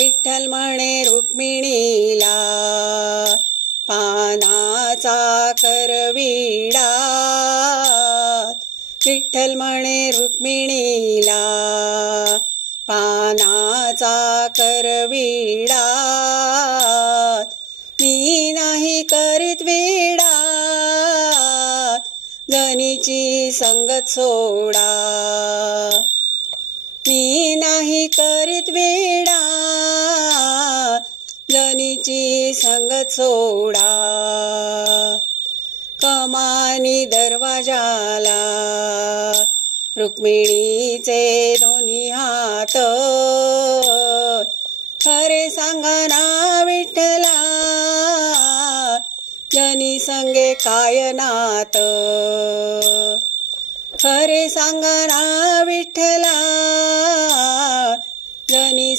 विठ्ठल म्हणे रुक्मिणीला पानाचा करविडा. विठ्ठल म्हणे रुक्मिणीला पानाचा करविडा. मी नाही करीत वेडा जनीची संगत सोडा. मी नाही करीत वेडा जनीची संगत सोडा. कमानी दरवाजाला रुक्मिणीचे दोन्ही हात. खरे सांगा ना विठ्ठला जनी संगे काय नात. खरे सांगा ना विठ्ठला जनी